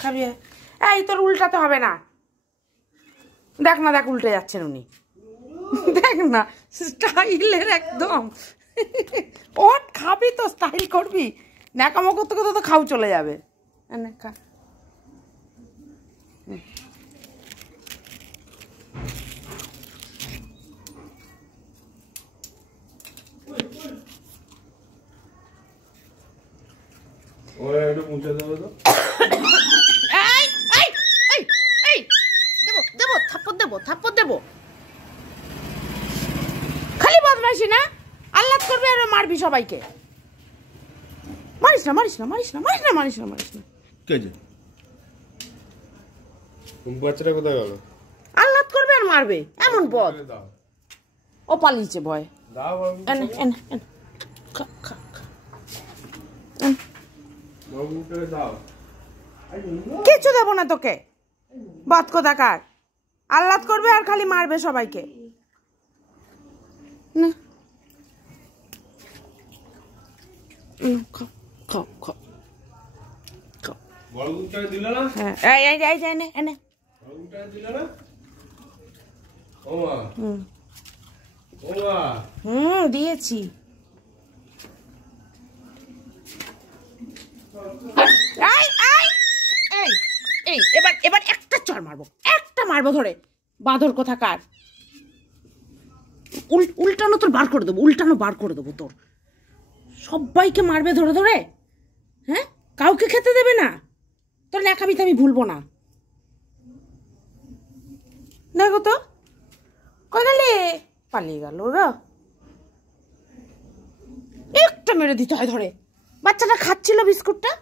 খাবি? এই তোর উল্টাতে হবে না, দেখ না, দেখ উল্টে যাচ্ছেন উনি, দেখ না, স্টাইলের একদম। ওট খাবি তো, স্টাইল করবি, ন্যাকামো করতে করতে তো খাও চলে যাবে। খা। থাপ্পড় দেবো, খালি বদমাইশি না, আল্লাহ করবি আর মারবি সবাইকে। মারিস না, মারিস না, মারিস না, মারিস না, মারিস না, মারিস না। বাচ্চাটা কোথায় গেল? আল্লাহ করবে আর মারবে, এমন বদ। ও পালিয়েছে ভয়। কিছু দেবো না তোকে, বদ কোথাকার। আল্লাহ করবে আর খালি মারবে সবাইকে। দিয়েছি। এবার এবার একটা চড় মারবো, একটা মারবো ধরে, বাঁদর কোথাকার। উল্টানো তোর বার করে দেবো, উল্টানো বার করে দেবো তোর। সবাইকে মারবে ধরে ধরে, হ্যাঁ, কাউকে খেতে দেবে না। তোর ন্যাকামিতে আমি ভুলবো না। দেখো তো কদালে পালিয়ে গেল ওরা। একটা মেরে দিতে হয় ধরে। বাচ্চাটা খাচ্ছিল বিস্কুটটা।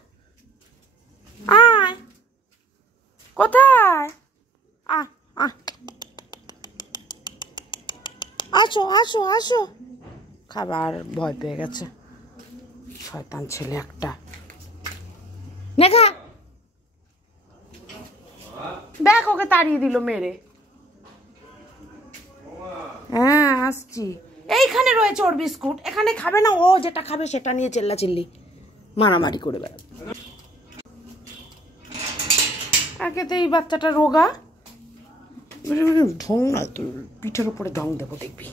আয়, কোথায়? আসো আসো আসো। খাবার ভয় পেয়ে গেছে, শয়তান ছেলে একটা। দেখা দেখ, ওকে তাড়িয়ে দিল মেরে। হ্যাঁ আসছি, এইখানে রয়েছে ওর বিস্কুট, এখানে খাবে না। ও যেটা খাবে সেটা নিয়ে চেল্লাচিল্লি মারামারি করে বেড়াবে। একেতে এই বাচ্চাটা রোগা, ঢং না তোর পিঠের উপরে ঢং দেবো দেখবি।